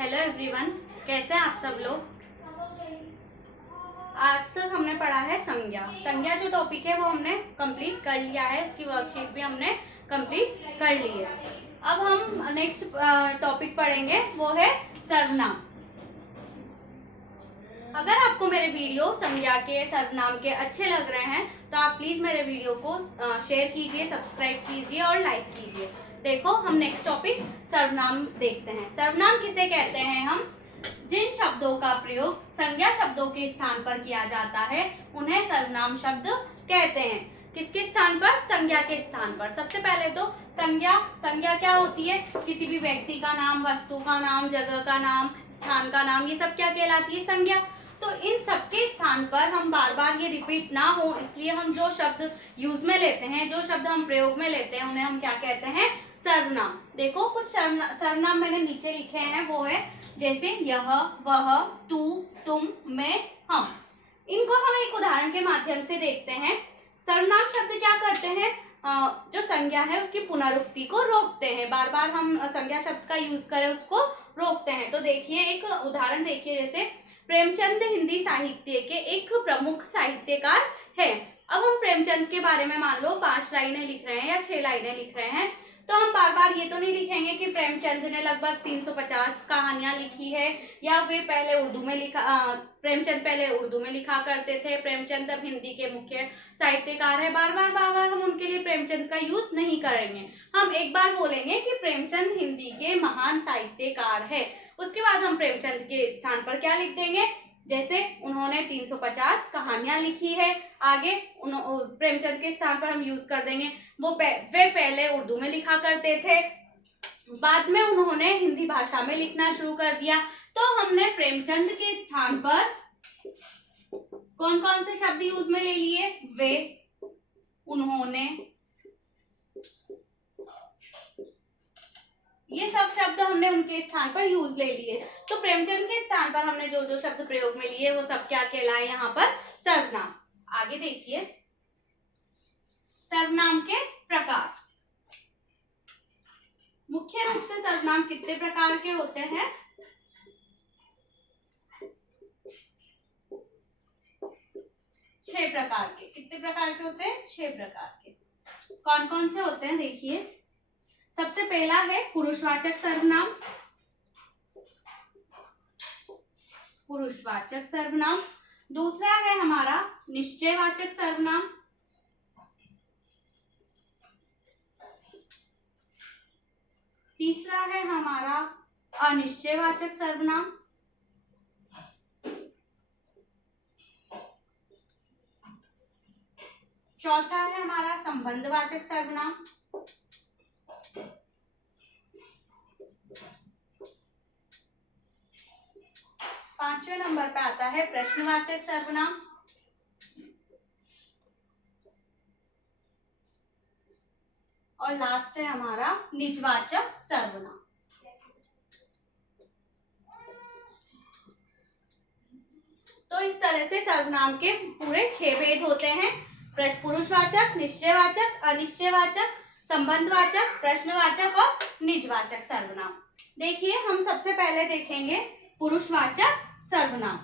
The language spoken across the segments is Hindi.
हेलो एवरीवन, कैसे हैं आप सब लोग। आज तक हमने पढ़ा है संज्ञा जो टॉपिक है वो हमने कंप्लीट कर लिया है, उसकी वर्कशीट भी हमने कंप्लीट कर ली है। अब हम नेक्स्ट टॉपिक पढ़ेंगे, वो है सर्वनाम। अगर आपको मेरे वीडियो संज्ञा के सर्वनाम के अच्छे लग रहे हैं तो आप प्लीज मेरे वीडियो को शेयर कीजिए, सब्सक्राइब कीजिए और लाइक कीजिए। देखो, हम नेक्स्ट टॉपिक सर्वनाम देखते हैं। सर्वनाम किसे कहते हैं? हम जिन शब्दों का प्रयोग संज्ञा शब्दों के स्थान पर किया जाता है उन्हें सर्वनाम शब्द कहते हैं। किसके स्थान पर? संज्ञा के स्थान पर। सबसे पहले तो संज्ञा क्या होती है? किसी भी व्यक्ति का नाम, वस्तु का नाम, जगह का नाम, स्थान का नाम, ये सब क्या कहलाती है? संज्ञा। तो इन सबके स्थान पर हम बार बार ये रिपीट ना हो इसलिए हम जो शब्द यूज में लेते हैं, जो शब्द हम प्रयोग में लेते हैं, उन्हें हम क्या कहते हैं? सर्वनाम। देखो, कुछ सर्वनाम मैंने नीचे लिखे हैं, वो है जैसे यह, वह, तू, तुम, मैं, हम। इनको हम एक उदाहरण के माध्यम से देखते हैं। सर्वनाम शब्द क्या करते हैं? जो संज्ञा है उसकी पुनरुक्ति को रोकते हैं। बार बार हम संज्ञा शब्द का यूज करें उसको रोकते हैं। तो देखिए, एक उदाहरण देखिए, जैसे प्रेमचंद हिंदी साहित्य के एक प्रमुख साहित्यकार है। अब हम प्रेमचंद के बारे में मान लो 5 लाइनें लिख रहे हैं या 6 लाइनें लिख रहे हैं, तो हम बार बार ये तो नहीं लिखेंगे कि प्रेमचंद ने लगभग 350 कहानियां लिखी है, या वे पहले उर्दू में प्रेमचंद पहले उर्दू में लिखा करते थे, प्रेमचंद अब हिंदी के मुख्य साहित्यकार है। बार बार हम उनके लिए प्रेमचंद का यूज नहीं करेंगे। हम एक बार बोलेंगे कि प्रेमचंद हिंदी के महान साहित्यकार है, उसके बाद हम प्रेमचंद के स्थान पर क्या लिख देंगे? जैसे उन्होंने 350 कहानियां लिखी है, आगे प्रेमचंद के स्थान पर हम यूज कर देंगे वे पहले उर्दू में लिखा करते थे, बाद में उन्होंने हिंदी भाषा में लिखना शुरू कर दिया। तो हमने प्रेमचंद के स्थान पर कौन कौन से शब्द यूज में ले लिए? वे, उन्होंने, ये सब शब्द हमने उनके स्थान पर यूज ले लिए। तो प्रेमचंद के स्थान पर हमने जो जो शब्द प्रयोग में लिए वो सब क्या कहलाए? यहाँ पर सर्वनाम। आगे देखिए, सर्वनाम के प्रकार। मुख्य रूप से सर्वनाम कितने प्रकार के होते हैं? 6 प्रकार के। कितने प्रकार के होते हैं? 6 प्रकार के। कौन कौन से होते हैं? देखिए, सबसे पहला है पुरुषवाचक सर्वनाम। पुरुषवाचक सर्वनाम। दूसरा है हमारा निश्चयवाचक सर्वनाम। तीसरा है हमारा अनिश्चयवाचक सर्वनाम। चौथा है हमारा संबंधवाचक सर्वनाम। पांचवें नंबर पे आता है प्रश्नवाचक सर्वनाम। और लास्ट है हमारा निजवाचक सर्वनाम। तो इस तरह से सर्वनाम के पूरे 6 भेद होते हैं: पुरुषवाचक, निश्चयवाचक, अनिश्चयवाचक, संबंधवाचक, प्रश्नवाचक और निजवाचक सर्वनाम। देखिए, हम सबसे पहले देखेंगे पुरुषवाचक सर्वनाम।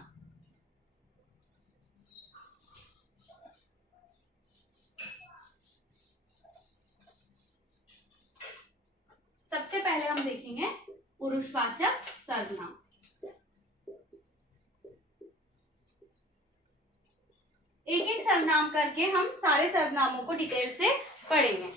सबसे पहले हम देखेंगे पुरुषवाचक सर्वनाम। एक एक सर्वनाम करके हम सारे सर्वनामों को डिटेल से पढ़ेंगे।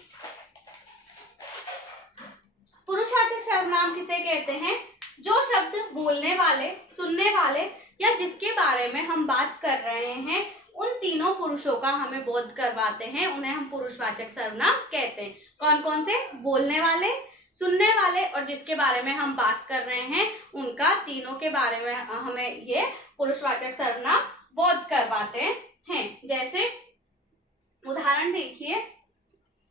पुरुषवाचक सर्वनाम किसे कहते हैं? जो शब्द बोलने वाले, सुनने वाले या जिसके बारे में हम बात कर रहे हैं उन तीनों पुरुषों का हमें बोध करवाते हैं, उन्हें हम पुरुषवाचक सर्वनाम कहते हैं। कौन कौन से? बोलने वाले, सुनने वाले और जिसके बारे में हम बात कर रहे हैं उनका, तीनों के बारे में हमें ये पुरुषवाचक सर्वनाम बोध करवाते हैं। जैसे उदाहरण देखिए,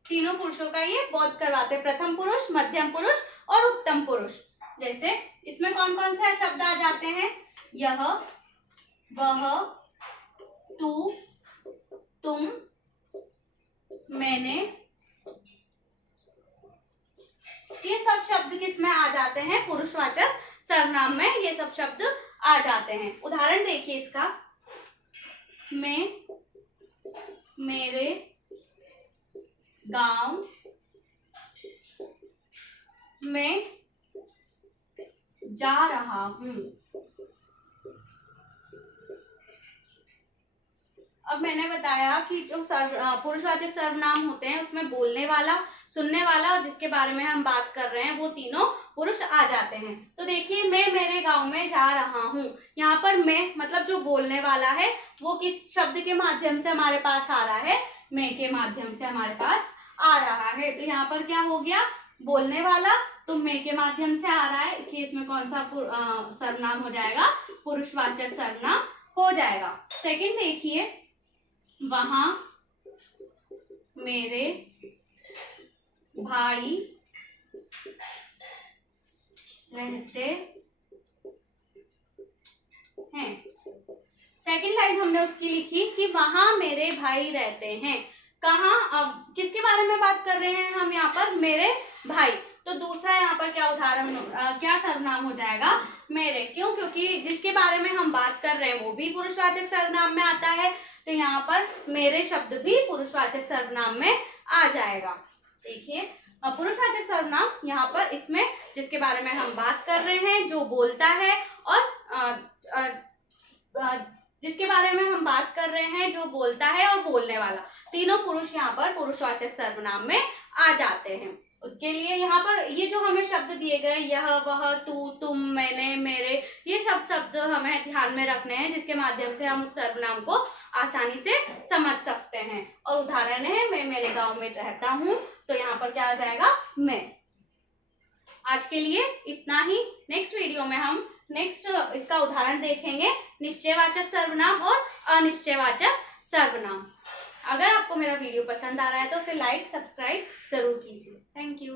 तीनों पुरुषों का ये बोध करवाते, प्रथम पुरुष, मध्यम पुरुष और उत्तम पुरुष। जैसे इसमें कौन कौन से शब्द आ जाते हैं? यह, वह, तू, तुम, मैंने, ये सब शब्द किसमें आ जाते हैं? पुरुषवाचक सर्वनाम में ये सब शब्द आ जाते हैं। उदाहरण देखिए इसका, मैं मेरे गांव में जा रहा हूं। अब मैंने बताया कि जो पुरुषवाचक सर्वनाम होते हैं उसमें बोलने वाला, सुनने वाला और जिसके बारे में हम बात कर रहे हैं वो तीनों पुरुष आ जाते हैं। तो देखिए, मैं मेरे गांव में जा रहा हूँ, यहाँ पर मैं मतलब जो बोलने वाला है वो किस शब्द के माध्यम से हमारे पास आ रहा है, मैं के माध्यम से हमारे पास आ रहा है। तो यहाँ पर क्या हो गया, बोलने वाला तो मैं के माध्यम से आ रहा है, इसलिए इसमें कौन सा सर्वनाम हो जाएगा, पुरुषवाचक सर्वनाम हो जाएगा। सेकंड देखिए, वहां मेरे भाई रहते हैं। सेकंड लाइन हमने उसकी लिखी कि वहां मेरे भाई रहते हैं। कहाँ, अब किसके बारे में बात कर रहे हैं हम यहाँ पर, मेरे भाई। तो दूसरा यहाँ पर क्या उदाहरण क्या सर्वनाम हो जाएगा, मेरे। क्यों, क्योंकि जिसके बारे में हम बात कर रहे हैं वो भी पुरुषवाचक सर्वनाम में आता है, तो यहाँ पर मेरे शब्द भी पुरुषवाचक सर्वनाम में आ जाएगा। देखिए, पुरुषवाचक सर्वनाम यहाँ पर इसमें जिसके बारे में हम बात कर रहे हैं, जो बोलता है, और जिसके बारे में हम बात कर रहे हैं जो बोलता है और बोलने वाला, तीनों पुरुष यहाँ पर पुरुषवाचक सर्वनाम में आ जाते हैं। उसके लिए यहाँ पर ये जो हमें शब्द दिए गए, यह, वह, तू, तुम, मैंने, मेरे, ये शब्द हमें ध्यान में रखने हैं, जिसके माध्यम से हम उस सर्वनाम को आसानी से समझ सकते हैं। और उदाहरण है, मैं मेरे गांव में रहता हूँ, तो यहाँ पर क्या आ जाएगा, मैं। आज के लिए इतना ही। नेक्स्ट वीडियो में हम इसका उदाहरण देखेंगे, निश्चयवाचक सर्वनाम और अनिश्चयवाचक सर्वनाम। अगर आपको मेरा वीडियो पसंद आ रहा है तो उसे लाइक, सब्सक्राइब जरूर कीजिए। Thank you.